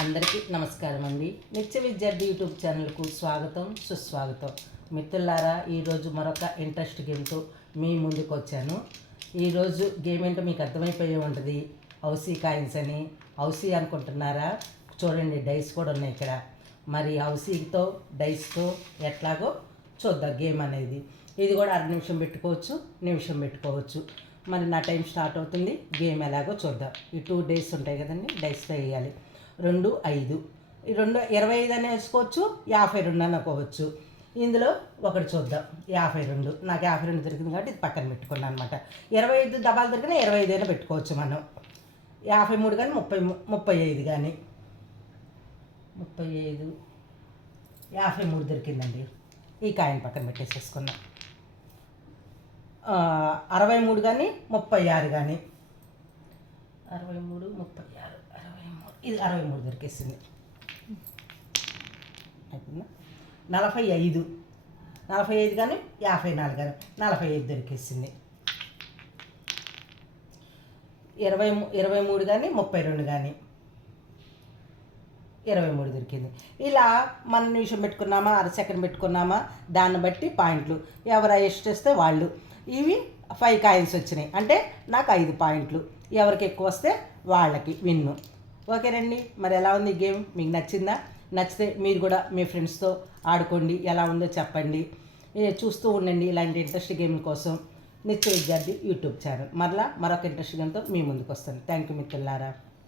అందరికీ నమస్కారం అండి. నిత్య విద్యార్థి యూట్యూబ్ ఛానల్కు స్వాగతం, సుస్వాగతం. మిత్రులారా, ఈరోజు మరొక ఇంట్రెస్ట్ గేమ్తో మీ ముందుకు వచ్చాను. ఈరోజు గేమ్ ఏంటో మీకు అర్థమైపోయే ఉంటుంది. హౌసీ కాయిన్స్ అని. హౌసీ అనుకుంటున్నారా? చూడండి, డైస్ కూడా ఉన్నాయి ఇక్కడ. మరి హౌసీతో డైస్తో ఎట్లాగో చూద్దాం గేమ్ అనేది. ఇది కూడా అర నిమిషం పెట్టుకోవచ్చు, నిమిషం పెట్టుకోవచ్చు. మరి నా టైం స్టార్ట్ అవుతుంది. గేమ్ ఎలాగో చూద్దాం. ఈ 2 డేస్ ఉంటాయి కదండి, డైస్తో వేయాలి. 2, 5, 2 25 అని వేసుకోవచ్చు, 52 అని అనుకోవచ్చు. ఇందులో ఒకటి చూద్దాం. 52, నాకు 52 దొరికింది కాబట్టి ఇది పక్కన పెట్టుకున్నాను అనమాట. 25 దబాలు దొరికినా 25 అయినా పెట్టుకోవచ్చు మనం. 53 కానీ 35 కానీ 35, 53 దొరికిందండి. ఈ కాయిన్ పక్కన పెట్టేసేసుకున్నాం. 63 కానీ 36 కానీ 63, 36, 63, ఇది 63 దొరికేసింది. అయిపోయిందా? 45, 45 కానీ 54 కానీ 45 దొరికేసింది. 23 కానీ 32 కానీ 23 దొరికింది. ఇలా మనం నిమిషం పెట్టుకున్నామా, అర సెకండ్ పెట్టుకున్నామా, దాన్ని బట్టి పాయింట్లు. ఎవరు హైయెస్ట్ వస్తే వాళ్ళు. ఇవి 5 కాయిన్స్ వచ్చినాయి అంటే నాకు 5 పాయింట్లు. ఎవరికి ఎక్కువ వస్తే వాళ్ళకి విన్ను. ఓకేనండి. మరి ఎలా ఉంది గేమ్? మీకు నచ్చిందా? నచ్చితే మీరు కూడా మీ ఫ్రెండ్స్తో ఆడుకోండి. ఎలా ఉందో చెప్పండి. చూస్తూ ఉండండి ఇలాంటి ఇంట్రెస్ట్ గేమ్ కోసం నిత్య విద్యార్థి యూట్యూబ్ ఛానల్. మరలా మరొక ఇంట్రెస్ట్ గేమ్తో మీ ముందుకు వస్తాను. థ్యాంక్ యూ మిత్రులారా.